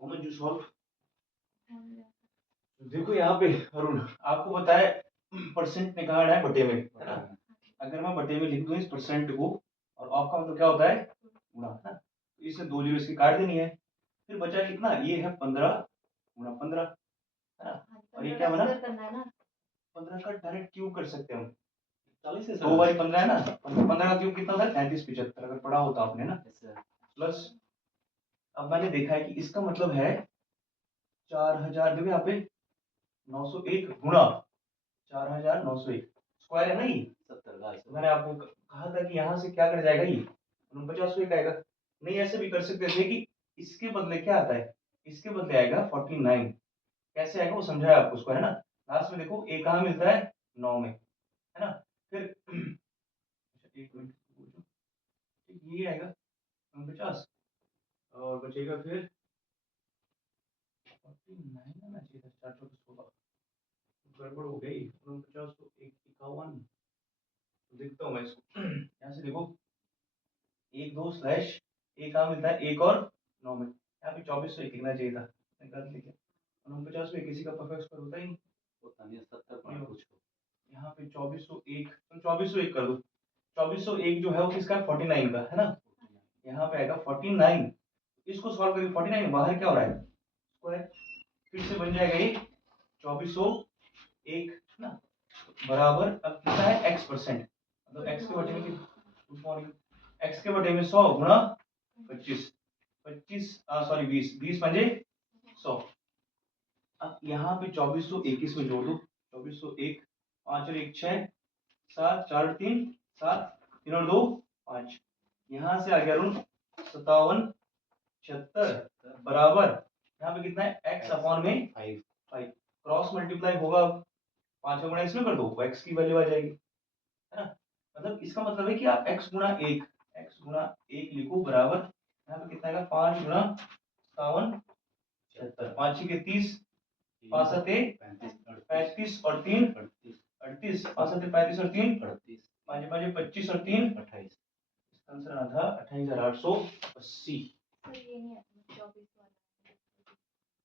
How much you solve? देखो यहाँ पे अरुण आपको पता है परसेंट निकालना है बटे में, है ना? अगर मैं बटे में लिख दूं इस परसेंट को, और ऑफ का मतलब क्या होता है? गुणा, है ना? तो इससे दो जीरो इसकी काट देनी है, फिर बचा कितना? ये है 15 गुणा 15, है ना? और ये क्या बना? 15 का डायरेक्ट क्यूब कर सकते हैं हम। 40 से दो बारी 15 है ना, 15 का क्यूब कितना होता है? 3375, अगर पढ़ा होता आपने ना। प्लस अब मैंने देखा है कि इसका मतलब है 4000, देखो यहाँ पे 901 गुणा 4901, स्क्वायर है ना ये 70 का। मैंने आपको कहा था कि यहाँ से क्या कर जाएगा, ये 4901 आएगा। नहीं ऐसे भी कर सकते थे कि इसके बदले क्या आता है, इसके बदले आएगा 49। कैसे आएगा वो समझाया आपको उसको, है ना? लास्ट में देखो ए कहाँ मिलता है? 9 में, है ना? फिर एक मिनट, ये आएगा 49 और बचेगा फिर 49 आना चाहिए था, 416 गड़बड़ हो गई। 49 को 51, देखता हूँ मैं इसको यहाँ से। देखो एक दो स्लैश एक कहाँ मिलता है? एक और 9 में। यहाँ पे 2401 लिखना चाहिए था, गलत लिखा। 49 में किसी का परफेक्ट स्क्वायर होता ही नहीं, होता नहीं। 70 कुछ यहाँ पे 2401, तो 2401 कर दो। 2401 जो है वो किसका? 49 का, है ना? यहाँ पे आएगा 49। इसको सॉल्व करेंगे, 49 बाहर क्या हो रहा है? स्क्वायर। फिर से बन जाएगा ये 2401 ना, बराबर अब कितना है? x परसेंट, मतलब x के बटे में, गुड मॉर्निंग, x के बटे में 100 गुणा 25, 25 सॉरी 20, 20 पंजे 100। अब यहाँ पे 2421 में जोड़ दो, 2401, 5 और 1 6, 7 4 और 3 7, 3 और 2 5, यहाँ से आ गया रूम 57 76 बराबर, यहाँ पे कितना है? x अपॉन में 5, क्रॉस मल्टीप्लाई होगा, 5 का गुणा इसमें कर दो, x की वैल्यू आ जाएगी, है ना? मतलब इसका मतलब है कि आप x गुणा 1, x गुणा 1 लिखो बराबर, यहाँ पे कितना आएगा? 5 गुणा 57 76, 5 6 के 30, 5 7 35 और 3 38, 5 7 35 और 3 38, 5 5 25 और 3 28, इसका आंसर आधा 28880।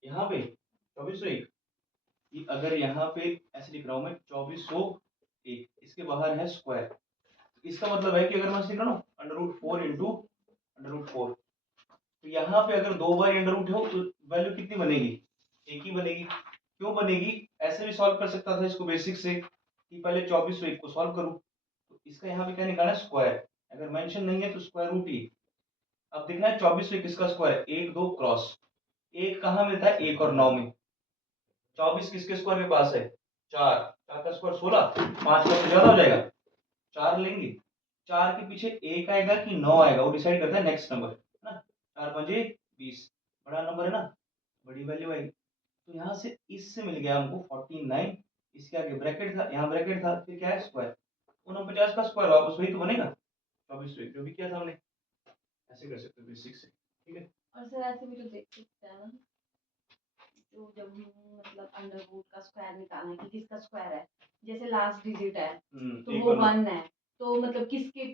यहाँ पे 2401, अगर यहाँ पे ऐसे लिख रहा हूँ मैं 2401, इसके बाहर है स्क्वायर, इसका मतलब है कि अगर मैं लिख रहा हूँ √4 इंटू √4, तो यहाँ पे अगर दो बार अंडर रूट हो तो वैल्यू कितनी बनेगी? एक ही बनेगी। क्यों बनेगी? ऐसे भी सॉल्व कर सकता था इसको बेसिक से, कि पहले 2401 को सॉल्व करूं, तो इसका यहाँ पे क्या निकालना है? स्क्वायर। अगर मेंशन नहीं है तो स्क्वायर रूट ही। अब देखना है 2401 किसका स्क्वायर है? 1 2 क्रॉस, एक कहाँ मिलता है? 1 और 9 में। 24 किसके स्क्वायर के पास है? 4, 4 का स्क्वायर 16, 5 का तो ज्यादा हो जाएगा, 4 लेंगे। 4 के पीछे 1 आएगा कि 9 आएगा, वो डिसाइड करता है नेक्स्ट नंबर, है ना? 4 5 20, बड़ा नंबर है ना, बड़ी वैल्यू आएगी। तो यहाँ से इससे मिल गया हमको 49, इसके आगे ब्रैकेट था, यहाँ ब्रैकेट था, फिर क्या है? स्क्वायर। 49 का स्क्वायर वापस वही तो बनेगा 24 जो भी किया था हमने। ऐसे कर सकते हो बेसिक से, ठीक है? और सर ऐसे भी तो देख सकते हैं ना, जो जब मतलब अंडर रूट का स्क्वायर निकालना है कि किसका स्क्वायर है, जैसे लास्ट डिजिट है तो वो 1 है, तो मतलब किसके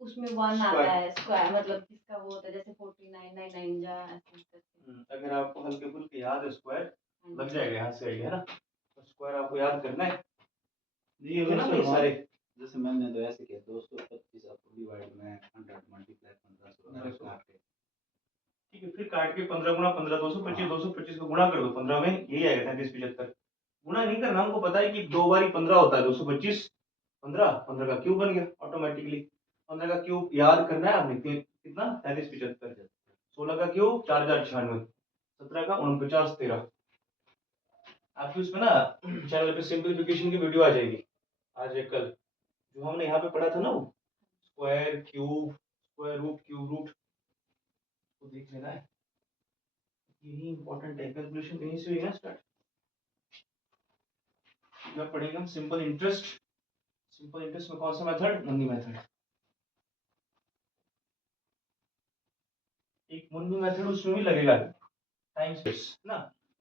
उसमें 1 आता है स्क्वायर, मतलब किसका वो होता है, जैसे 49 9 9 जा ऐसे करके। अगर आपको हल्के फुल्के याद है स्क्वायर, लग जाएगा यहाँ से आइडिया, है ना? तो स्क्वायर आपको याद करना है जी, ये ना भाई सारे। जैसे मैंने तो ऐसे किया 225 अपॉन डिवाइड में 100 मल्टीप्लाई 15 काट के, ठीक है, फिर काट के 15 गुणा 15 225, 225 को गुणा कर दो 15 में, यही आएगा 3375। गुणा नहीं करना, हमको पता है कि दो बारी 15 होता है, 225 15, 15 का क्यूब बन गया ऑटोमेटिकली। 15 का क्यूब याद करना है आपने, कितना? 3375। 16 का क्यूब 4096, 17 का 49 13। आपकी उसमें ना चैनल पे सिंपलीफिकेशन की वीडियो आ जाएगी आज या कल, जो हमने यहाँ पे पढ़ा था ना, वो square cube square root cube root, तो देख लेना है, यही इंपॉर्टेंट है। कैलकुलेशन कहीं से हुई ना स्टार्ट, क्या पढ़ेंगे हम? Simple interest. सिंपल इंटरेस्ट में कौन सा मेथड? मुन्नी मेथड। एक मुन्नी मेथड उसमें भी लगेगा टाइम स्पेस ना,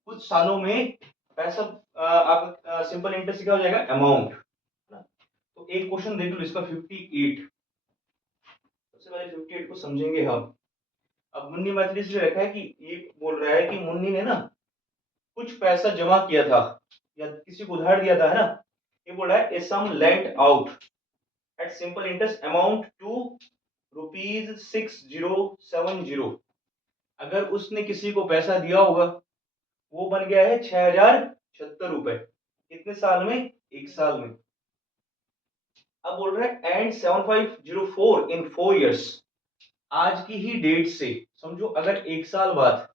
कुछ सालों में पैसा आप सिंपल इंटरेस्ट क्या हो जाएगा? अमाउंट ना। तो एक क्वेश्चन देख लो इसका 58, सबसे पहले 58 को समझेंगे हम। अब मुन्नी मैथिली इसलिए रखा है कि ये बोल रहा है कि मुन्नी ने ना कुछ पैसा जमा किया था या किसी को उधार दिया था, है ना। ये बोल रहा है a sum lent out at simple interest amount to ₹6070। अगर उसने किसी को पैसा दिया होगा, वो बन गया है 6076 रुपए। कितने साल में? 1 साल में। अब बोल रहा है एंड 7504 इन 4 इयर्स। आज की ही डेट से समझो, अगर 1 साल बाद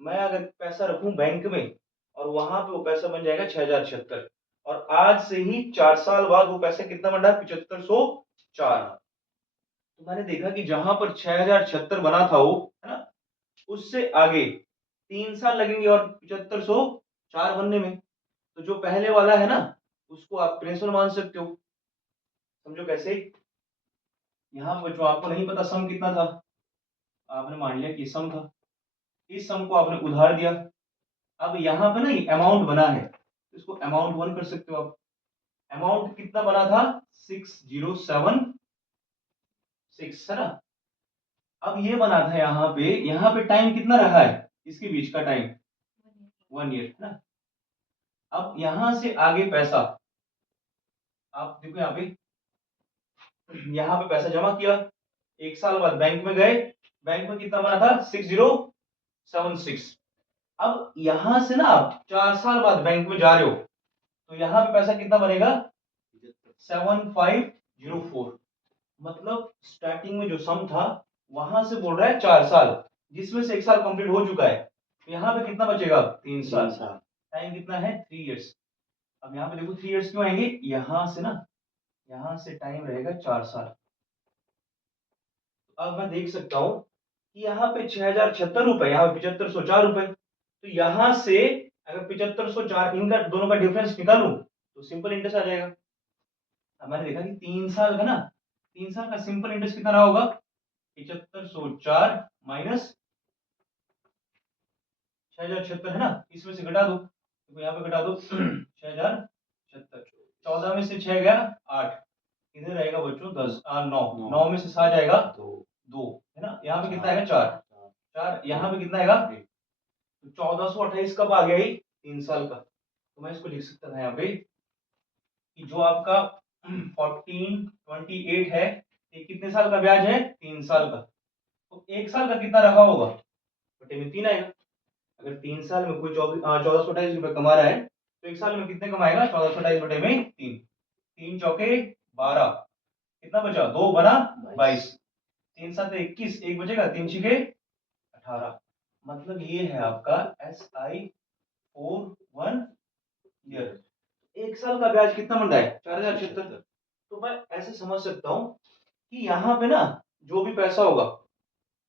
मैं अगर पैसा रखूं बैंक में और वहां पे वो पैसा बन जाएगा 6076, और आज से ही 4 साल बाद वो पैसा कितना बन रहा है? 7504। तो मैंने देखा कि जहां पर 6076 बना था वो, है ना, उससे आगे 3 साल लगेंगे और 7504 बनने में। तो जो पहले वाला है ना, उसको आप प्रिंसिपल मान सकते हो। समझो कैसे? यहाँ पर जो आपको नहीं पता सम कितना था, आपने मान लिया कि सम था, इस सम को आपने उधार दिया। अब यहाँ पे ना अमाउंट बना है, तो इसको अमाउंट 1 कर सकते हो आप। अमाउंट कितना बना था? 6076, है ना। अब ये बना था यहाँ पे टाइम कितना रहा है इसके बीच का टाइम? 1 ईयर, है ना। अब यहां से आगे पैसा, आप देखो यहाँ पे पैसा जमा किया, 1 साल बाद बैंक में गए, बैंक में कितना बना था? 6076। अब यहां से ना आप 4 साल बाद बैंक में जा रहे हो, तो यहाँ पे पैसा कितना बनेगा? 7504। मतलब स्टार्टिंग में जो सम था वहां से बोल रहा है 4 साल, जिसमें से 1 साल कंप्लीट हो चुका है, तो यहाँ पे कितना बचेगा? 3 साल। टाइम कितना है? 3 इयर्स। अब यहाँ पे देखो 3 इयर्स क्यों आएंगे? यहाँ से ना, यहाँ से टाइम रहेगा 4 साल। अब मैं देख सकता हूँ कि यहाँ पे 6076 रुपए, यहाँ पे 7504 रुपए। तो यहाँ से अगर 7504 इनका दोनों का डिफरेंस निकालूं तो सिंपल इंटरेस्ट आ जाएगा। अब मैंने देखा कि 3 साल का ना, 3 साल का सिंपल इंटरेस्ट कितना रहा होगा? 7504 माइनस 6076, है ना। इसमें से घटा दो, तो यहाँ पे घटा दो 6076। 14 में से 6 गया 8, इधर रहेगा बच्चों 10 9, 9 में से 7 जाएगा 2, है ना। यहाँ पे कितना आएगा? 4, यहाँ पे कितना आएगा? तो 1428 कब आ गया? 3 साल का। तो मैं इसको लिख सकता था यहाँ पे कि जो आपका 1428 है, ये कितने साल का ब्याज है? 3 साल का। तो 1 साल का कितना रहा होगा? बटे में 3 आएगा। अगर 3 साल में कोई 1428 रुपए कमा रहा है, तो 1 साल में कितने कमाएगा? 1428 बटे में 3, 3 चौके 12, कितना बचा? 2 बना 22, 3 7 21, 1 बचेगा, 3 छिके 18। मतलब ये है आपका SI 41 ईयर। 1 साल का ब्याज कितना बन रहा है? 4076। तो मैं ऐसे समझ सकता हूँ कि यहाँ पे ना जो भी पैसा होगा,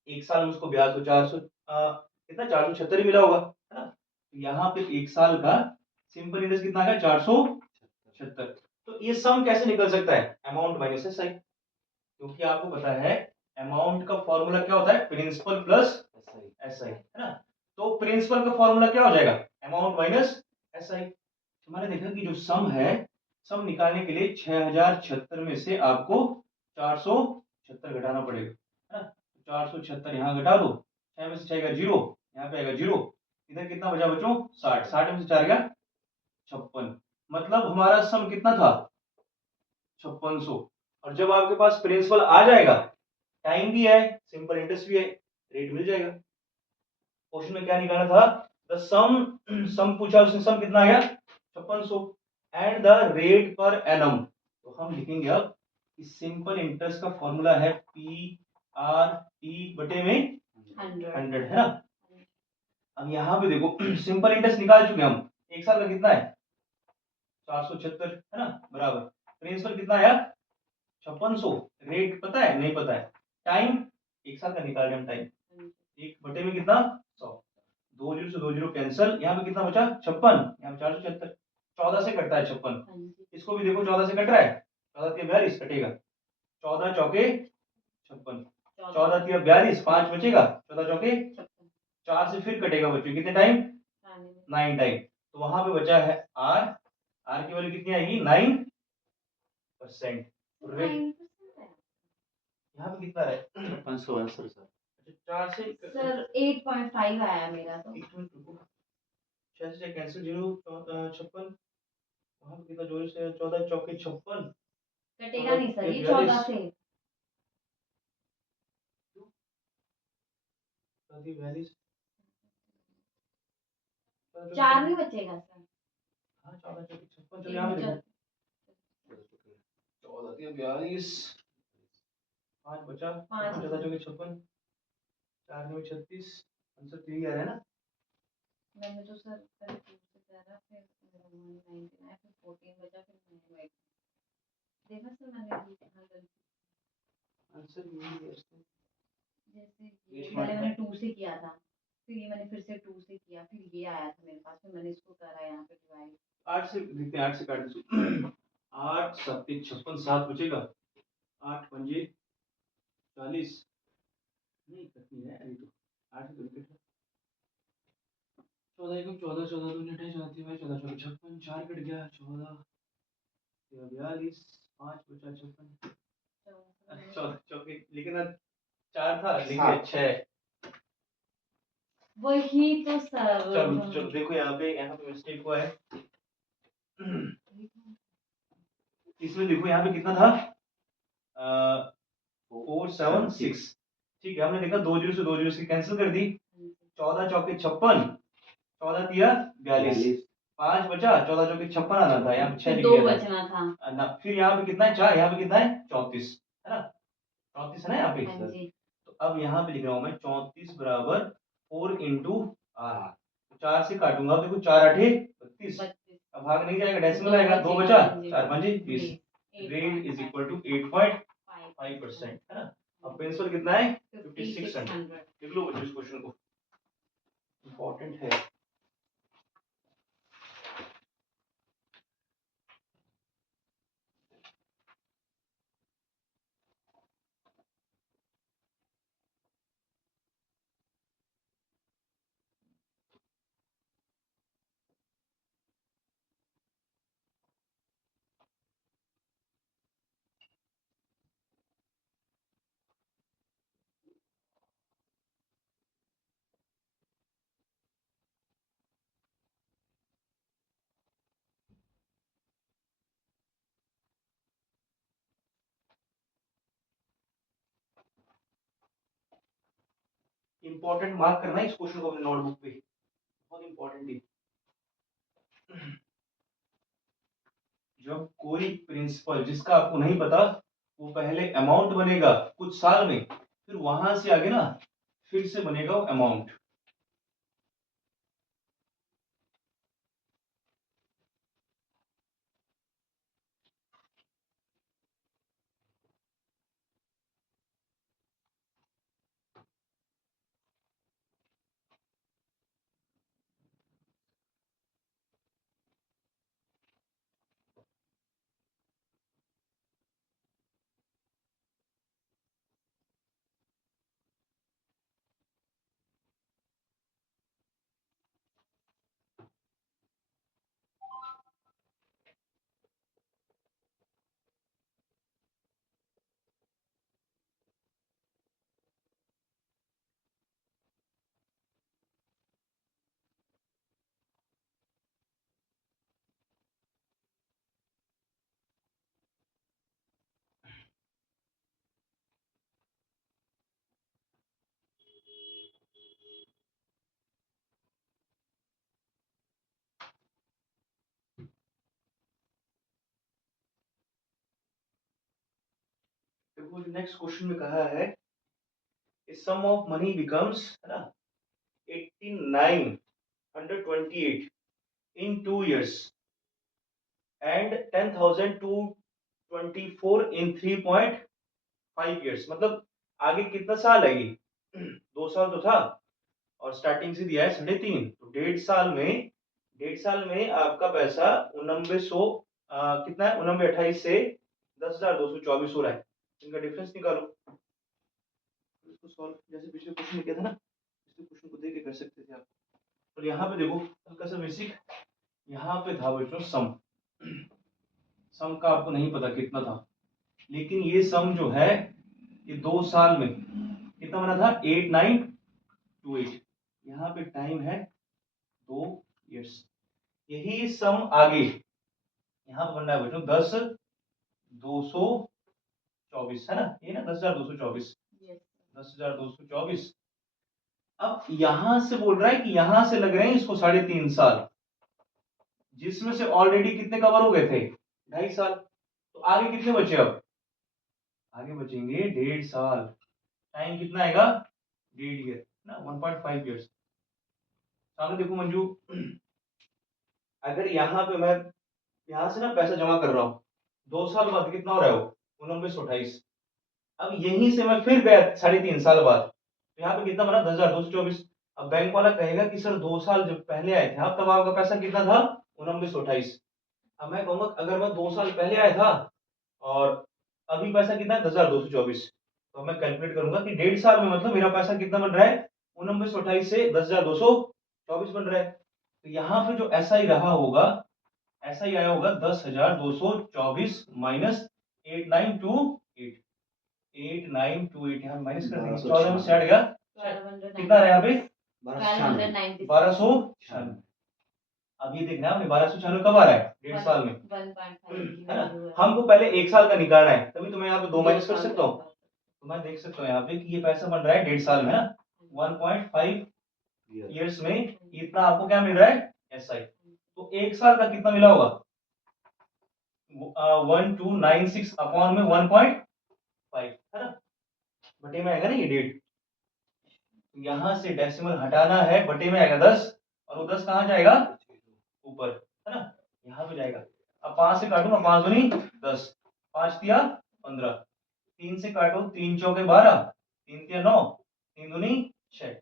1 साल में उसको ब्याज तो 400 कितना 476 ही मिला होगा, है ना। तो यहाँ पे 1 साल का सिंपल इंटरेस्ट कितना है? 476। तो ये सम कैसे निकल सकता है? अमाउंट माइनस एसआई, क्योंकि आपको पता है अमाउंट का फॉर्मूला क्या होता है? प्रिंसिपल प्लस एसआई, है ना। तो प्रिंसिपल का फॉर्मूला क्या हो जाएगा? Amount minus SI. तो मैंने देखा कि जो सम है, सम निकालने के लिए 6076 में से आपको 476 घटाना पड़ेगा, है ना। 476 यहाँ घटा दो, 6 में से 6 का 0, यहाँ पे आएगा 0, इधर कितना बचा बच्चों? 60, 60 में से 4 गया 56। मतलब हमारा सम कितना था? 5600। और जब आपके पास प्रिंसिपल आ जाएगा, टाइम भी है, सिंपल इंटरेस्ट भी है, रेट मिल जाएगा। क्वेश्चन में क्या निकाला था? द सम पूछा उसने, सम कितना आया? 5600 and the rate per annum. तो हम लिखेंगे अब कि सिंपल इंटरेस्ट का फॉर्मूला है PRT बटे में 100, है ना। अब यहाँ पे देखो सिंपल इंटरेस्ट निकाल चुके हम, 1 साल का कितना है? 476, है ना, बराबर। प्रिंसिपल कितना आया? 5600। रेट पता है? नहीं पता है। टाइम 1 साल का निकाल रहे हम टाइम, 1 बटे में कितना? 100। 2 जीरो से 2 जीरो कैंसल, यहाँ पे कितना बचा? 56, यहाँ पे 476, 14 से कटता है 56। इसको भी देखो 14 से कट रहा है, 14 के 42 कटेगा, 14 चौके 56, 14 के 42, 5 बचेगा, 14 चौके 4 से फिर कटेगा बच्चों, कितने टाइम? 9 टाइम। तो वहां पे बचा है आर, आर की वैल्यू कितनी आएगी? 9%। यहाँ पे कितना है? 56 आंसर सर। 4 से सर 8.5 आया मेरा तो। एक मिनट रुको, 6 से कैंसिल 0 56, वहाँ पे कितना जोर से 14 चौके 56, कटेगा नहीं सर, ये 42 14 से। 42 4 नहीं बचेगा सर। हाँ 14 चौके 56, चलो यहाँ पे देखो 14 3 42, 5 बचा, 14 चौके 56, 4 में 36, आंसर तो यही आ रहा है ना। मैंने तो सर पहले 2 से करा, फिर 199, फिर 14 बचा, फिर मैंने देखा सर, मैंने हाँ गलती। आंसर यही है इसका। जैसे ये पहले मैंने 2 से किया था, फिर ये मैंने फिर से 2 से किया, फिर ये आया था मेरे पास, फिर मैंने इसको करा यहाँ पे डिवाइड। 8 से देखते हैं, 8 से काट दो 8 7 56, 7 बचेगा, 8 पंजे 40, नहीं कटनी है अभी तो, 8 से तो विकेट है, 14 एकम 14, 14 दूनी 28, 14 भाई 14 चौके 56, 4 कट गया, 14 42, 5 बचा 56, 14 चौके, लेकिन अब 4 था लेकिन 6। वही तो सर। चलो चलो देखो यहाँ पे मिस्टेक हुआ है। इसमें देखो यहाँ पे कितना था, 4 7 6, ठीक है, हमने देखा 2 जीरो से 2 जीरो से कैंसिल कर दी, 14 चौके 56, 14 तिया 42, 5 बचा, 14 चौके 56 आना था, यहाँ पे 6 लिख 2 दिया बचना था ना, फिर यहाँ पे कितना है 4, यहाँ पे कितना है 34 है ना, 34 है ना यहाँ पे। हाँ जी। तो अब यहाँ पे लिख रहा हूँ मैं 34 बराबर 4 इंटू आर, 4 से काटूंगा, देखो 4 8 32, अब भाग नहीं जाएगा, डेसिमल आएगा, 2 बचा, 4 5 20, ग्रेड इज इक्वल टू 8.5% है ना। अब प्रिंसिपल कितना है 5600, लिख लो बच्चों इस क्वेश्चन को, इंपॉर्टेंट है। इंपॉर्टेंट मार्क करना है इस क्वेश्चन को अपने नोटबुक पे, बहुत इंपॉर्टेंट है। जब कोई प्रिंसिपल जिसका आपको नहीं पता, वो पहले अमाउंट बनेगा कुछ साल में, फिर वहां से आगे ना फिर से बनेगा वो अमाउंट। देखो नेक्स्ट क्वेश्चन में कहा है सम ऑफ मनी बिकम्स है ना 8928 in 2 years and 10,224 in 3.5 years, मतलब आगे कितना साल है ये 2 साल तो था, और स्टार्टिंग से दिया है 3.5, तो 1.5 साल में आपका पैसा 8900 कितना है 8928 से 10,224 हो रहा है, इनका डिफरेंस निकालो। इसको सॉल्व जैसे पिछले क्वेश्चन में किया था ना, पिछले क्वेश्चन को देख के कर सकते थे आप। और यहाँ पे देखो हल्का सा बेसिक, यहाँ पे था बच्चों सम का आपको नहीं पता कितना था, लेकिन ये सम जो है ये 2 साल में कितना बना था 8928, यहाँ पे टाइम है 2 इयर्स। यही सम आगे यहाँ पे बनना है बच्चों 10,224 है ना, ये ना 10,224, 10,224। अब यहां से बोल रहा है कि यहां से लग रहे हैं इसको 3.5 साल, जिसमें से ऑलरेडी कितने कवर हो गए थे 2.5 साल, तो आगे कितने बचे, अब आगे बचेंगे 1.5 साल। टाइम कितना आएगा 1.5 ईयर ना, 1.5 ईयर्स। सामने देखो मंजू, अगर यहाँ पे मैं यहाँ से ना पैसा जमा कर रहा हूँ, 2 साल बाद कितना हो रहा है वो 1928। अब यहीं से मैं फिर गया 3.5 साल बाद, तो यहाँ पे कितना बना 10,224। अब बैंक वाला कहेगा कि सर 2 साल जब पहले आए थे आप, तब आपका पैसा कितना था 1928। अब मैं कहूंगा अगर मैं 2 साल पहले आया था और अभी पैसा कितना है 10,224, तो मैं कैलकुलेट करूंगा कि 1.5 साल में मतलब मेरा पैसा कितना बन रहा है 1928 से 10,224 बन रहा है। तो यहाँ पे जो ऐसा ही रहा होगा, ऐसा ही आया होगा 10,224 माइनस 8928, 8928 यहाँ माइनस कर देंगे, 14 में से हट गया, कितना रहा यहाँ पे 1296। अब ये देखना आपने 1296 कब आ रहा है 1.5 साल में, 1.5 है ना। हमको पहले 1 साल का निकालना है, तभी तो मैं यहाँ पे 2 माइनस कर सकता हूँ, तो मैं देख सकता हूँ यहाँ पे कि ये पैसा बन रहा है 1.5 साल में, है ना, 1.5 ईयर्स में इतना आपको क्या मिल रहा है एसआई। तो 1 साल का कितना मिला होगा 1296 अपॉन में 1.5, है ना, बटे में आएगा ना ये डेट, यहां से डेसिमल हटाना है, बटे में आएगा 10, और वो 10 कहाँ जाएगा ऊपर, है ना, यहाँ पे जाएगा। अब 5 से काटूंगा, 5 दूनी 10, 5 तिया 15, 3 से काटो 3 चौके 12, 3 तिया 9, 3 दूनी 6,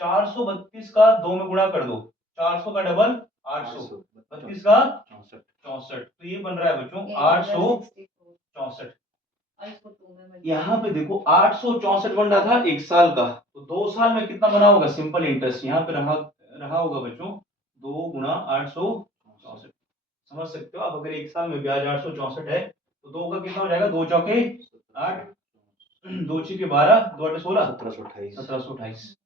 432 का 2 में गुणा कर दो, 400 का डबल 800, 32 का 64, तो ये बन रहा है बच्चों 864। यहाँ पे देखो 864 बन रहा था 1 साल का, तो 2 साल में कितना बना होगा सिंपल इंटरेस्ट, यहाँ पे रहा होगा बच्चों 2 गुना 864। समझ सकते हो आप, अगर 1 साल में ब्याज 864 है तो 2 का कितना हो जाएगा, 2 चौके 8, 2 छीके 12, 2 8 16, 1728।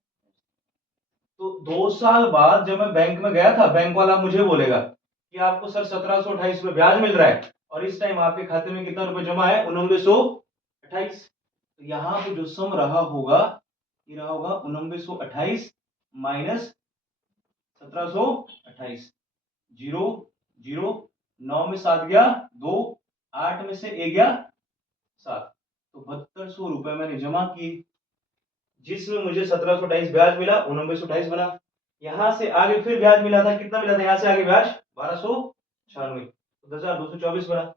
तो 2 साल बाद जब मैं बैंक में गया था, बैंक वाला मुझे बोलेगा कि आपको सर 1728 में ब्याज मिल रहा है, और इस टाइम आपके खाते में कितना रुपए जमा है 1928। तो यहाँ पे जो सम रहा होगा, ये रहा होगा 1928 माइनस 1728, 0 0, 9 में 7 गया 2, 8 में से 1 गया 7, तो 7200 रुपए मैंने जमा किए, जिसमें मुझे 1728 ब्याज मिला, 1928 बना। यहां से आगे फिर ब्याज मिला था, कितना मिला था यहाँ से आगे ब्याज 1296, तो 10,224 बना।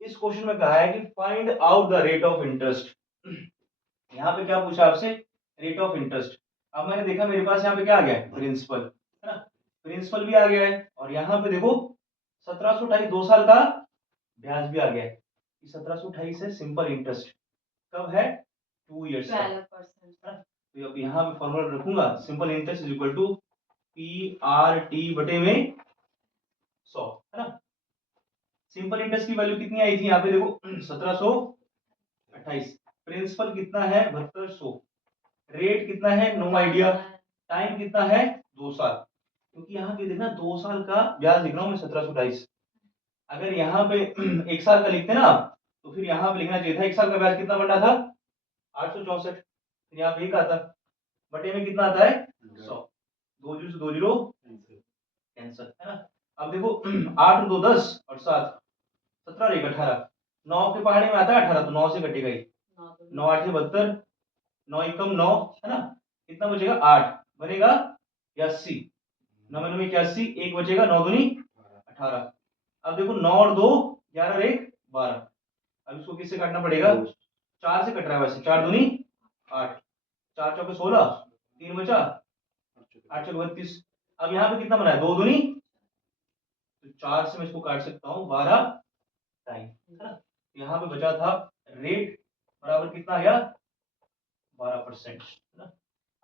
इस क्वेश्चन में कहा है कि find out the rate of interest. यहाँ पे क्या पूछा आपसे, रेट ऑफ इंटरेस्ट। अब मैंने देखा मेरे पास यहाँ पे क्या आ गया है प्रिंसिपल, है ना, प्रिंसिपल भी आ गया है, और यहाँ पे देखो 1728 2 साल का ब्याज भी आ गया है। 1728 है सिंपल इंटरेस्ट, कब है 2 इयर्स का, 12%। तो अब यहाँ पे फॉर्मूला रखूंगा, simple interest is equal to P R T बटे में 100, है ना। सिंपल इंटरेस्ट की वैल्यू कितनी आई थी यहाँ पे देखो 1728, प्रिंसिपल कितना है 7200, रेट कितना है नो आइडिया, टाइम कितना है 2 साल, क्योंकि यहाँ पे देखना 2 साल का ब्याज लिख रहा हूँ मैं 1728। अगर यहाँ पे 1 साल का लिखते ना आप, तो फिर यहाँ पे लिखना चाहिए था 1 साल का ब्याज कितना बनना था 864, फिर यहाँ पे एक आता, बटे में कितना आता है 100, 2 जीरो से 2 जीरो कैंसिल, है ना। अब देखो 8 और 2 10 और 7 17 एक 18, 9 के पहाड़ी में आता है 18, तो 9 से कटेगा ही, 9 8 72, 9 एकम 9, है ना, कितना बचेगा 8, बनेगा 81, 9 में 81, एक बचेगा 9 दूनी 18। अब देखो 9 और 2 11 और 1 12, अब इसको किससे काटना पड़ेगा, 4 से कट रहा है वैसे, 4 दूनी 8, 4 चौके 16, 3 बचा 8 चौके 32। अब यहाँ पे कितना बना है 2 दूनी, तो 4 से मैं इसको काट सकता हूँ 12 टाइम, है ना। यहाँ पे बचा था रेट बराबर कितना आ गया 12%, है ना,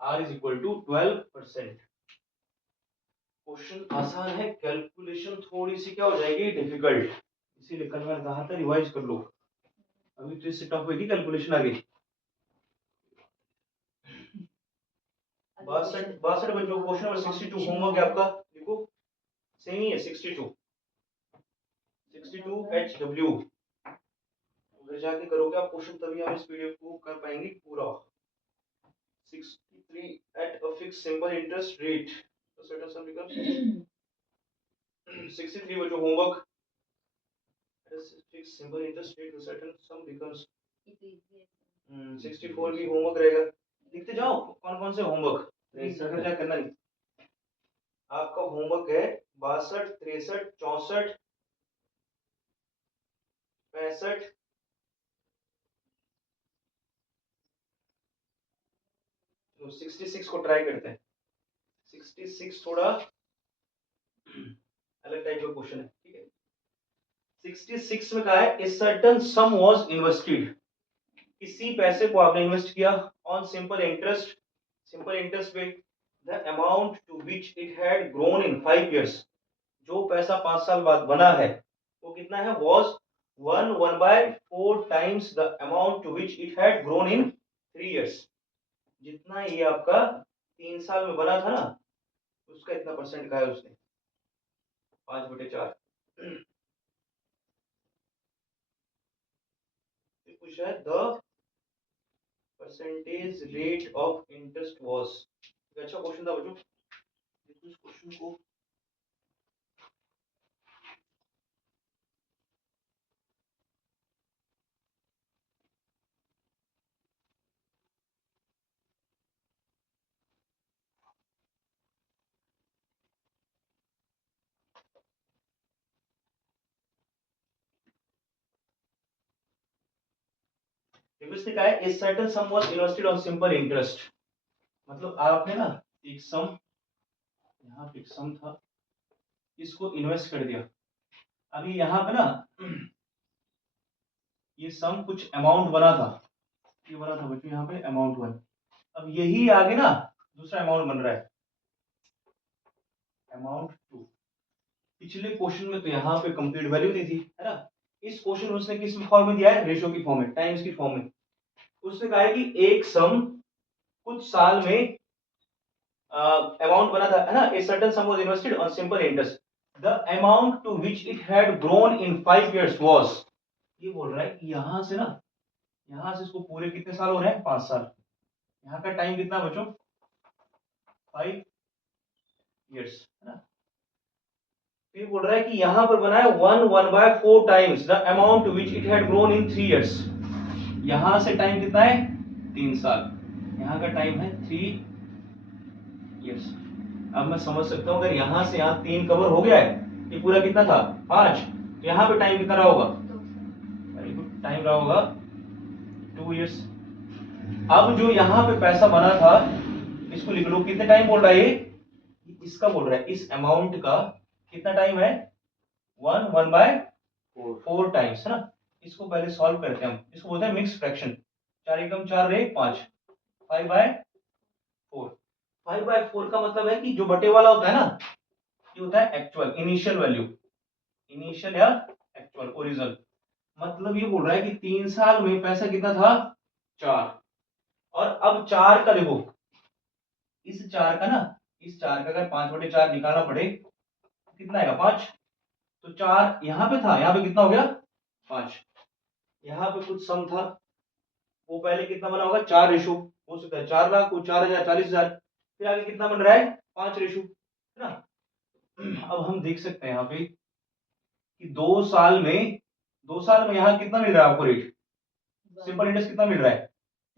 R is equal to 12%। Question आसान है, कैलकुलेशन थोड़ी सी क्या हो जाएगी डिफिकल्ट, इसीलिए कल मैंने कहा था रिवाइज कर लो, अभी तो इससे टफ होगी कैलकुलेशन आगे। 62 बच्चों, क्वेश्चन नंबर 62 होमवर्क है आपका, देखो सेम ही है 62 HW। उधर जाके करोगे आप क्वेश्चन, तभी हम इस पीडीएफ को कर पाएंगे पूरा। 63 at a fixed simple interest rate, so certain sum becomes 63 बच्चों homework, fixed simple interest rate, so certain sum becomes 64 भी होमवर्क रहेगा। लिखते जाओ कौन कौन से होमवर्क, घर जा करना नहीं। आपका होमवर्क है 62, 63, 64, 65, 66 को ट्राई करते हैं। 66 थोड़ा अलग टाइप का क्वेश्चन है, ठीक है। 66 में कहा है a certain sum was invested, किसी पैसे को आपने इन्वेस्ट किया on simple interest, simple interest पे the amount to which it had grown in 5 years, जो पैसा 5 साल बाद बना है वो कितना है, was 1/4 times the amount to which it had grown in 3 years. जितना ये आपका 3 साल में बना था ना, उसका इतना परसेंट कहा है उसने, 5/4। पूछ रहा है the percentage rate of interest was, अच्छा क्वेश्चन था बच्चों, देखो इस क्वेश्चन को। देखो इसने कहा है a certain sum was invested on simple interest, मतलब आपने ना एक सम, यहाँ पे एक सम था, इसको इन्वेस्ट कर दिया। अभी यहाँ पे ना ये सम कुछ अमाउंट बना था, ये बना था बच्चों यहाँ पे अमाउंट 1, अब यही आगे ना दूसरा अमाउंट बन रहा है अमाउंट 2। पिछले क्वेश्चन में तो यहाँ पे कंप्लीट वैल्यू दी थी, है ना। इस क्वेश्चन में उसने किस फॉर्म में दिया है, रेशियो की फॉर्म में, टाइम्स की फॉर्म में। उसने कहा है कि एक सम कुछ साल में अमाउंट बना था, है ना, a certain sum was invested on simple interest, the amount to which it had grown in 5 years was, ये बोल रहा है कि यहां से ना, यहां से इसको पूरे कितने साल हो रहे हैं, 5 साल। यहाँ का टाइम कितना बच्चों, 5 इयर्स, है ना। ये बोल रहा है कि यहां पर बना है 1/4 times the amount to which it had grown in 3 years. यहां से टाइम कितना है, 3 साल, यहाँ का टाइम है 3 इयर्स। अब मैं समझ सकता हूं अगर यहां से यहाँ 3 कवर हो गया है, ये पूरा कितना था 5, तो यहाँ पे टाइम कितना रहा होगा, वेरी गुड, टाइम रहा होगा 2 इयर्स। अब जो यहाँ पे पैसा बना था, इसको लिख लो, कितने टाइम बोल रहा है ये, इसका बोल रहा है, इस अमाउंट का कितना टाइम है, 1/4 टाइम्स, है ना। इसको पहले सॉल्व करते हैं हम, इसको बोलते हैं मिक्स फ्रैक्शन, 4 एकम 4 रहे 5, 5/4। 5/4 का मतलब है कि जो बटे वाला होता है ना, ये होता है एक्चुअल, इनिशियल वैल्यू, इनिशियल या एक्चुअल, ओरिजिनल। मतलब ये बोल रहा है कि 3 साल में पैसा कितना था, 4, और अब 4 का देखो, इस 4 का ना, इस 4 का अगर 5/4 निकालना पड़े तो कितना आएगा, 5। तो 4 यहाँ पे था, यहाँ पे कितना हो गया, 5। यहाँ पे कुछ सम था, वो पहले कितना बना होगा, 4 रेशो, हो सकता है 4 लाख को 4,000, 40,000, फिर आगे कितना बन रहा है, 5 रेशो, है ना। अब हम देख सकते हैं यहाँ पे कि 2 साल में, 2 साल में यहाँ कितना मिल रहा है आपको रेट, सिंपल इंटरेस्ट कितना मिल रहा है,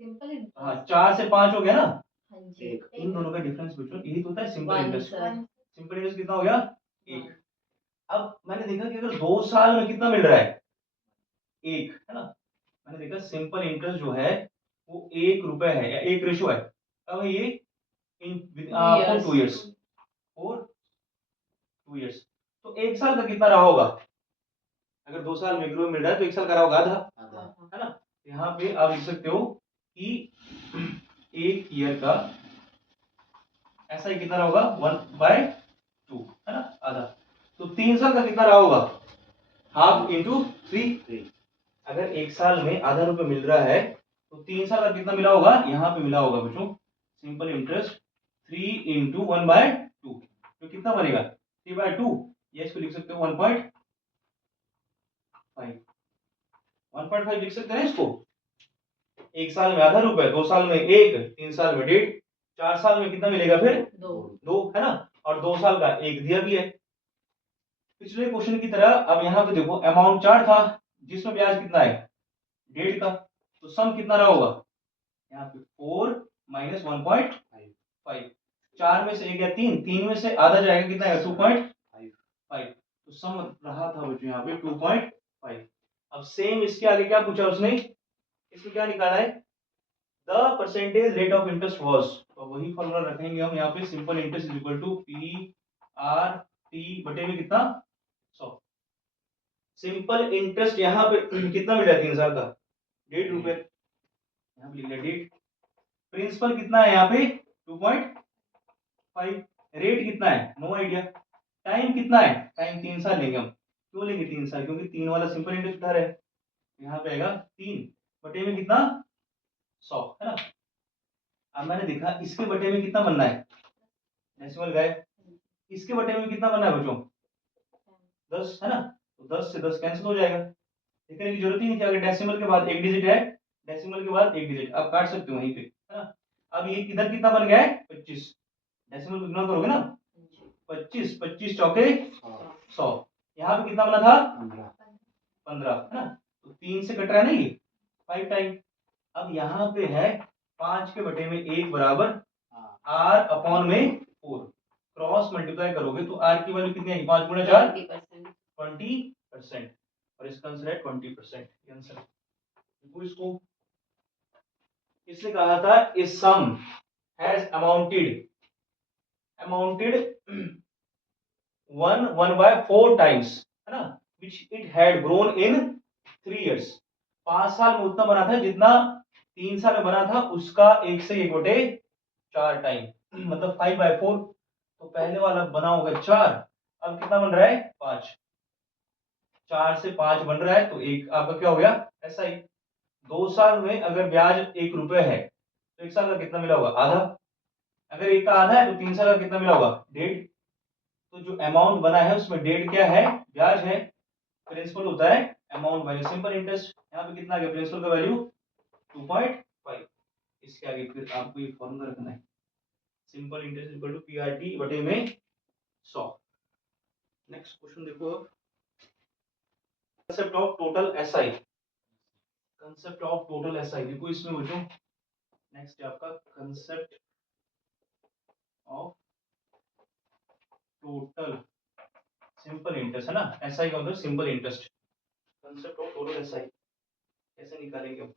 सिंपल इंटरेस्ट, हाँ 4 से 5 हो गया ना, हाँ जी, इन दोनों का डिफरेंस बच्चों यही तो होता है simple interest. Sir, simple interest कितना हो गया, 1। अब मैंने देखा कि अगर 2 साल में कितना मिल रहा है, 1, है ना। मैंने देखा सिंपल इंटरेस्ट जो है वो 1 रुपए है या 1 रेशो है, अब ये in for 2 years, for 2 years, तो 1 साल का कितना रहा होगा, अगर 2 साल में ग्रो मिल रहा है तो 1 साल का रहा होगा आधा, है ना। यहाँ पे आप लिख सकते हो कि 1 ईयर का ऐसा ही कितना रहा होगा, 1/2, है ना, आधा। तो 3 साल का कितना रहा होगा, हाफ इंटू 3। अगर 1 साल में आधा रुपए मिल रहा है तो 3 साल का कितना मिला होगा, यहाँ पे मिला होगा बच्चों, सिंपल इंटरेस्ट 3 इंटू 1/2, तो कितना बनेगा 3/2, या इसको लिख सकते हो 1.5, 1.5 लिख सकते हैं इसको। एक साल में आधा रुपए, 2 साल में 1, 3 साल में 1.5, 4 साल में कितना मिलेगा फिर 2 है ना, और 2 साल का 1 दिया भी है। पिछले क्वेश्चन की तरह अब यहाँ पे देखो अमाउंट 4 था जिसमें ब्याज कितना है 1.5 का, तो सम कितना रहा होगा यहाँ पे 4 माइनस 1.5, 4 में से 1 या 3, 3 में से आधा जाएगा कितना है 2.5, तो सम रहा था बच्चों यहाँ पे 2.5। अब सेम इसके आगे क्या पूछा उसने, इसमें क्या निकाला है the percentage rate of interest was, तो वही फॉर्मूला रखेंगे हम यहाँ पे, simple interest is equal to P R T बटे में कितना 100। सिंपल इंटरेस्ट यहाँ पे कितना मिल रहा है 3 साल का 1.5 रुपए, यहाँ पे लिख लिया 1.5। प्रिंसिपल कितना है यहाँ पे 2.5, रेट कितना है नो आइडिया, टाइम कितना है, टाइम 3 साल लेंगे हम, क्यों लेंगे 3 साल, क्योंकि 3 वाला सिंपल इंटरेस्ट उठा रहे हैं, यहाँ पे आएगा 3 बटे में कितना 100 है ना। अब मैंने देखा इसके बटे में कितना बनना है, डेसिमल गए, इसके बटे में कितना बनना है बच्चों 10 है ना, तो 10 से 10 कैंसिल हो जाएगा, लिखने की जरूरत ही नहीं थी, अगर डेसिमल के बाद एक डिजिट है, डेसिमल के बाद एक डिजिट आप काट सकते हो वहीं पे है ना। अब ये इधर कितना बन गया है 25, डेसिमल को इग्नोर करोगे ना, 25, 25 चौके 100, यहाँ पे कितना बना था 15 है ना, तो 3 से कट रहा है ना ये 5 टाइम। अब यहाँ पे है 5 के बटे में 1 बराबर r अपॉन में 4, क्रॉस मल्टीप्लाई करोगे तो r की वैल्यू कितनी आएगी 5 गुणा 4 20%, और इसका आंसर है 20%, ये आंसर देखो इसको। इसने कहा था इस सम हैज अमाउंटेड 1/4 टाइम्स है ना, which it had grown in 3 years, 5 साल में उतना बना था जितना 3 साल में बना था उसका 1 से 1/4 टाइम, मतलब 5/4, तो पहले वाला बना होगा 4, अब कितना बन रहा है 5, 4 से 5 बन रहा है, तो एक आपका क्या हो गया ऐसा ही। 2 साल में अगर ब्याज 1 रुपए है तो 1 साल का कितना मिला होगा आधा, अगर 1 का आधा है तो 3 साल का कितना मिला होगा 1.5, तो जो अमाउंट बना है उसमें 1.5 क्या है ब्याज है, प्रिंसिपल होता है अमाउंट माइनस सिंपल इंटरेस्ट, यहाँ पे कितना आ गया प्रिंसिपल का वैल्यू 2.5, इसके आगे फिर आपको ये फॉर्मूला रखना है, simple interest equal to PRT बटे में 100। नेक्स्ट क्वेश्चन देखो, concept of total SI, concept of total SI देखो इसमें बच्चों, नेक्स्ट है आपका concept of total simple interest है ना, एसआई का मतलब simple interest, concept of total SI कैसे निकालेंगे हम,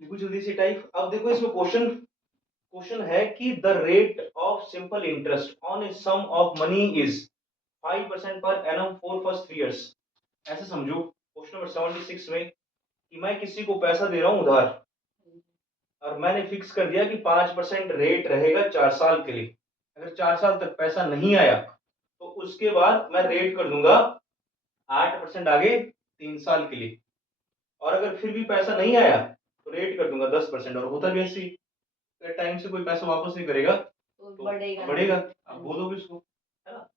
देखो जल्दी से टाइप। अब देखो इसमें क्वेश्चन है कि the rate of simple interest on a sum of money is 5% per annum for first 3 years, ऐसे समझो क्वेश्चन नंबर 76 में कि मैं किसी को पैसा दे रहा हूं उधार और मैंने फिक्स कर दिया कि 5% रेट रहेगा 4 साल के लिए, अगर 4 साल तक पैसा नहीं आया तो उसके बाद मैं रेट कर दूंगा 8% आगे 3 साल के लिए, और अगर फिर भी पैसा नहीं आया तो रेट कर दूंगा 10%, और होता भी ऐसे, अगर टाइम से कोई पैसा वापस नहीं करेगा तो बढ़ेगा, आप बोलोगे उसको है ना।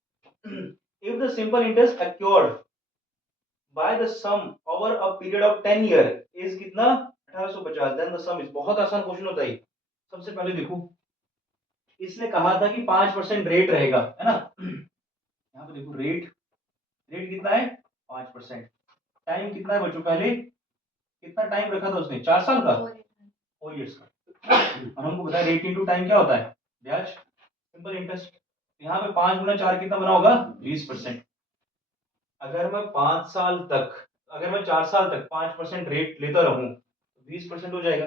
If the simple interest accrued by the sum over a period of 10 year is कितना 1850, देन द सम इज, बहुत आसान क्वेश्चन होता है। सबसे पहले देखो इसने कहा था कि 5% रेट रहेगा है ना, यहाँ पे देखो रेट कितना है 5%, टाइम कितना है बच्चों, पहले कितना टाइम रखा था उसने 4 साल का 4 इयर्स का, और हमको पता है रेट इनटू टाइम क्या होता है ब्याज सिंपल इंटरेस्ट, यहाँ पे 5 गुना 4 कितना बना होगा 20%, अगर मैं 4 साल तक 5% रेट लेता रहूं तो 20% हो जाएगा,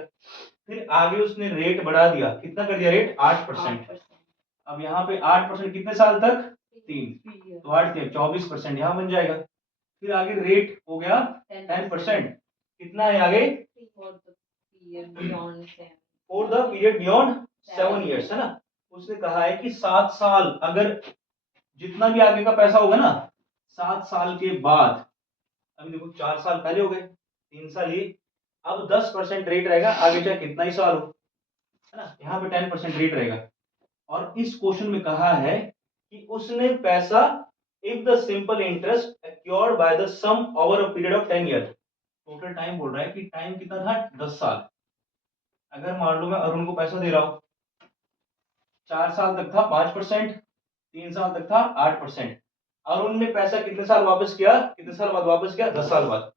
फिर आगे उसने रेट बढ़ा दिया, कितना कर दिया रेट 8%, अब यहाँ पे 8% कितने साल तक 3, तो 8 दिया 24% यहाँ बन जाएगा, फिर आगे रेट हो गया 10%, कितना है आगे for the period beyond 7 years है ना, उसने कहा है कि 7 साल, अगर जितना भी आगे का पैसा होगा ना 7 साल के बाद, अभी देखो 4 साल पहले हो गए 3 साल ये, अब 10% रेट रहेगा, आगे चाहे कितना ही साल हो, है ना। यहाँ पे 10% रेट रहेगा। और इस क्वेश्चन में कहा है कि उसने पैसा if the simple interest accrued by the sum over a period of 10 year. Total time बोल रहा है कि टाइम कितना था, 10 साल। अगर मान लो मैं अरुण को पैसा दे रहा हूं, 4 साल तक था 5%, 3 साल तक था 8%। अरुण ने पैसा कितने साल वापस किया, कितने साल बाद वापस किया, 10 साल बाद।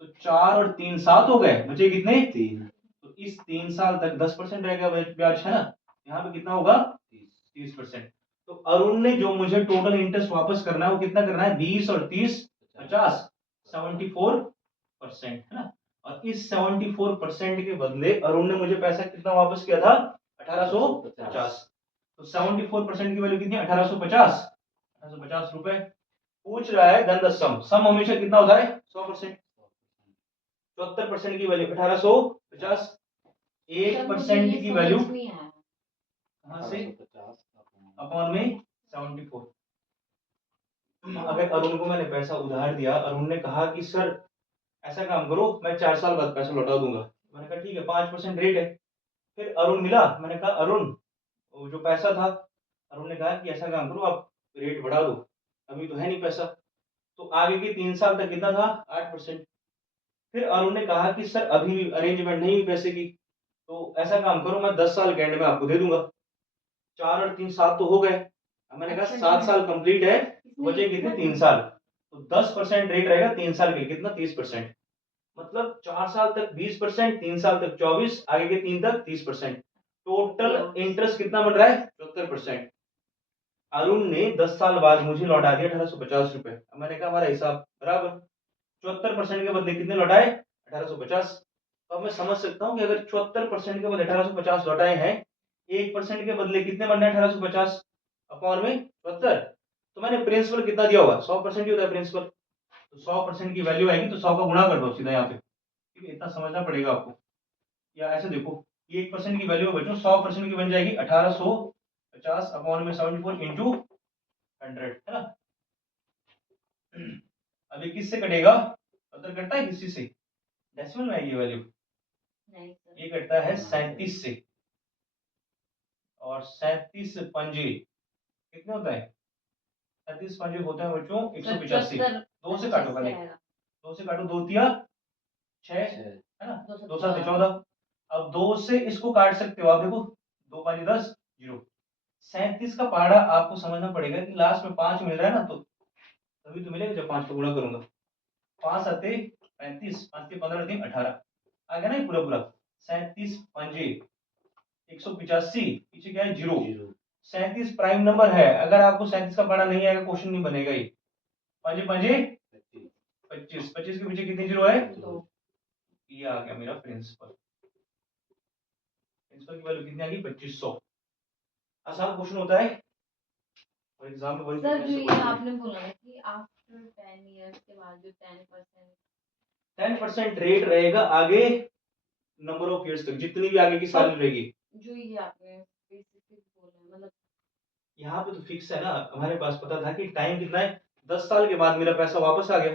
तो 4 और 3 7 हो गए, बचे कितने, 3। तो इस 3 साल तक 10% रहेगा ब्याज, है ना। यहाँ पे कितना होगा, 30%। तो अरुण ने जो मुझे टोटल इंटरेस्ट वापस करना है वो कितना करना है, 20 और 30 50, 74%, है ना। और इस 74% के बदले अरुण ने मुझे पैसा कितना वापस किया था, 1850। तो 74% की वैल्यू कितनी, 1850, 1850 रुपए। पूछ रहा है देन द सम, सम हमेशा कितना होता है, 100%। 74% की वैल्यू 1850, 1% की वैल्यू कहां से, 1850 अपॉन में 74। अगर अरुण को मैंने पैसा उधार दिया, अरुण ने कहा कि सर ऐसा काम करो मैं 4 साल बाद पैसा लौटा दूंगा, मैंने कहा ठीक है 5% रेट है। फिर अरुण मिला, मैंने कहा अरुण वो जो पैसा था, अरुण ने कहा कि ऐसा काम करो आप रेट बढ़ा दो, अभी तो है नहीं पैसा। तो आगे के 3 साल तक कितना था, 8%। फिर अरुण ने कहा कि सर अभी भी अरेंजमेंट नहीं हुई पैसे की, तो ऐसा काम करो मैं 10 साल के एंड में आपको दे दूंगा। 4 और 3 7 तो हो गए, अब मैंने कहा 7 साल कंप्लीट है, तो बचे कितने, 3 साल। तो 10% रेट रहेगा 3 साल के लिए, कितना, 30%। मतलब 4 साल तक 20%, 3 साल तक 24, आगे के 3 तक 30%। टोटल इंटरेस्ट कितना बन रहा है, 74%। अरुण ने 10 साल बाद मुझे लौटा दिया 1850 रुपए। अब मैंने कहा हमारा हिसाब बराबर, 74% के बदले कितने लौटाए, 1850। तो अब मैं समझ सकता हूँ कि अगर 74% के बदले 1850 लौटाए हैं, 1% के बदले कितने बनना है, 1850 अपॉन में 74। तो मैंने प्रिंसिपल कितना दिया होगा, 100% ही होता है प्रिंसिपल। तो 100% की वैल्यू आएगी तो 100 का गुणा कर दो सीधा यहाँ पे, ठीक है, इतना समझना पड़ेगा आपको। या ऐसे देखो, 1% की वैल्यू बच्चों 100% की बन जाएगी 1850 अपॉन में 74 इंटू 100, है ना। अभी किससे कटेगा, पता कटता है किसी से, डेसिमल में आएगी वैल्यू, ये कटता है 37 से। और 37 पंजे कितने होता है, 37 पंजे होता है बच्चों 185। 2 से काटो पहले, 2 से काटो, 2 तिया 6, है ना, 2 7 14। अब 2 से इसको काट सकते हो आप, देखो 2 5 10 0। 37 का पहाड़ा आपको समझना पड़ेगा कि लास्ट में 5 मिल रहा है ना, तो तभी तो मिलेगा जब 5 को गुणा करूंगा। 5 आते 35, 5 के 15 3 18, आ गया ना ये पूरा पूरा। 37 पंजे 185, पीछे क्या है, जीरो। 37 प्राइम नंबर है, अगर आपको 37 का पहाड़ा नहीं आएगा क्वेश्चन नहीं बनेगा ये। पंजे पंजे 25, 25 के पीछे कितने जीरो है, ये आ गया मेरा प्रिंसिपल। प्रिंसिपल की वैल्यू कितनी आ गई, 2500। आसान क्वेश्चन होता है और एग्जाम में वही सर जो देखने ये से आपने बोला है कि आफ्टर 10 इयर्स के बाद जो 10% 10% रेट रहेगा आगे नंबर ऑफ इयर्स तक, जितनी भी आगे की साल रहेगी। जो ये आपने स्पेसिफिक बोला है, मतलब यहाँ पे तो फिक्स है ना, हमारे पास पता था कि टाइम कितना है, 10 साल के बाद मेरा पैसा वापस आ गया।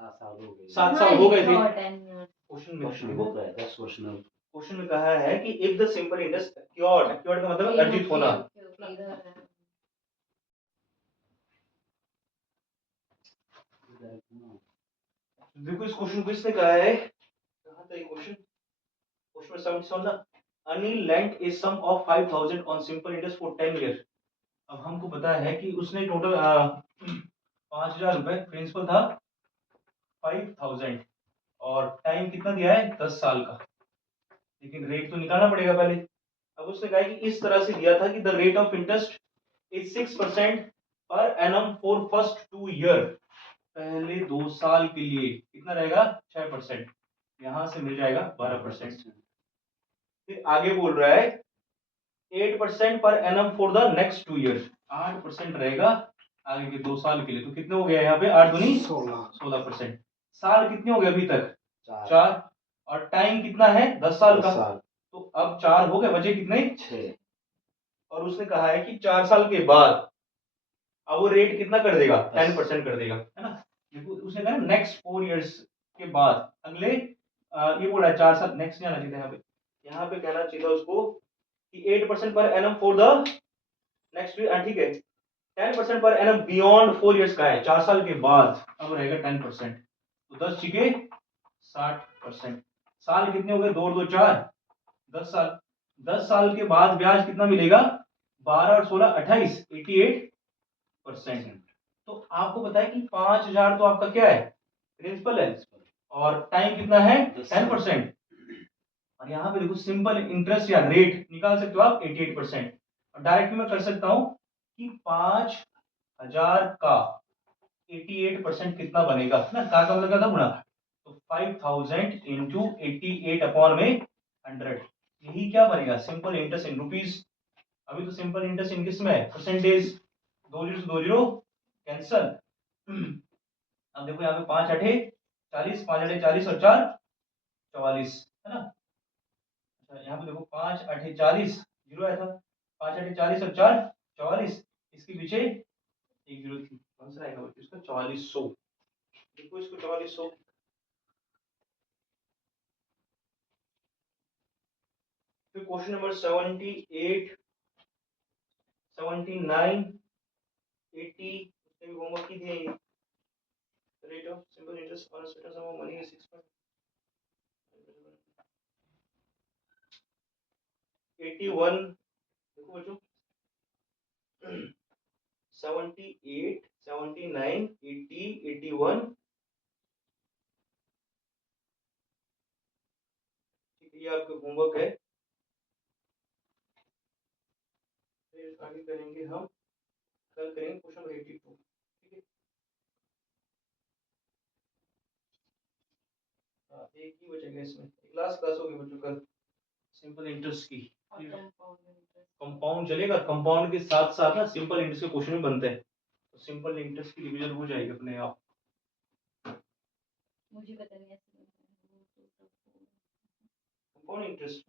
7 साल हो गए। 7 साल हो गए थे। 10 इयर्स क्वेश्चन में क्वेश्चन वो है 10 क्वेश्चन। क्वेश्चन में कहा है कि इफ द सिंपल इंटरेस्ट एक्योर्ड, एक्योर्ड का मतलब अर्जित होना। देखो इस क्वेश्चन को इसने कहा है, कहां था ये क्वेश्चन, क्वेश्चन 77 ना, Anil lent a sum of 5000 on simple interest for 10 year. अब हमको पता है कि उसने टोटल 5000 रुपए, प्रिंसिपल था 5000 और टाइम कितना दिया है, 10 साल का, लेकिन रेट तो निकालना पड़ेगा पहले। अब उसने कहा कि इस तरह से दिया था कि the rate of interest is 6% per annum for first 2 year. पहले 2 साल के लिए कितना रहेगा, 6%, यहां से मिल जाएगा 12%। फिर आगे बोल रहा है 8% per annum for the next 2 year, 8% रहेगा आगे के 2 साल के लिए। तो कितने हो गया यहाँ पे, 8 दूनी 16%। साल कितने हो गए अभी तक, 4, और टाइम कितना है, 10 साल का। तो अब 4 हो गए, बचे कितने, 6। और उसने कहा है कि 4 साल के बाद अब वो रेट कितना कर देगा, 10% कर देगा, है ना। उसने कहा नेक्स्ट 4 इयर्स के बाद, अगले ये बोला 4 साल, नेक्स्ट नहीं आना चाहिए यहाँ पे कहना चाहिए था उसको कि 8% per annum for the next, ठीक है, 10% पर एनम बियॉन्ड 4 इयर्स का है, 4 साल के बाद अब रहेगा 10%, तो 10 छिके 60%। साल कितने हो गए, 2 और 2 4, 10 साल। 10 साल के बाद ब्याज कितना मिलेगा, 12 और 16 28, 88%। तो आपको पता है कि 5000 तो आपका क्या है, प्रिंसिपल है, और टाइम कितना है 10%। और यहाँ पे देखो सिंपल इंटरेस्ट या रेट निकाल सकते हो आप 88%। और डायरेक्ट मैं कर सकता हूँ कि 5000 का 88% कितना बनेगा ना, का मतलब क्या था, गुणा। तो 5000 इंटू 88 अपॉन में 100, यही क्या बनेगा, सिंपल इंटरेस्ट इन रुपीज। अभी तो सिंपल इंटरेस्ट इन किस में है, परसेंटेज, 2 जीरो से 2 जीरो कैंसल। अब देखो यहाँ पे 5 8 40, 5 8 40 और 4 44, है ना। अच्छा यहाँ पे देखो 5 8 40, जीरो आया था, 5 8 40 और 4 44, इसके पीछे एक जीरो थी, कौन सा आएगा बच्चों इसका, 4400। देखो इसको 4400। फिर क्वेश्चन नंबर 78 79 80, उसने भी होमवर्क की दिया ये, rate of simple interest on a certain some of money is 6 81। देखो बच्चों 78 79 80 81, ठीक है, ये आपका होमवर्क है। फिर आगे करेंगे हम, कल करेंगे क्वेश्चन नंबर 82, ठीक है। हाँ एक ही बचेगा इसमें, क्लास होगी बच्चों कल सिंपल इंटरेस्ट की। कंपाउंड चलेगा, कंपाउंड के साथ साथ ना सिंपल इंटरेस्ट के क्वेश्चन भी बनते हैं, तो सिंपल इंटरेस्ट की रिवीजन हो जाएगी अपने आप। मुझे पता नहीं है कंपाउंड इंटरेस्ट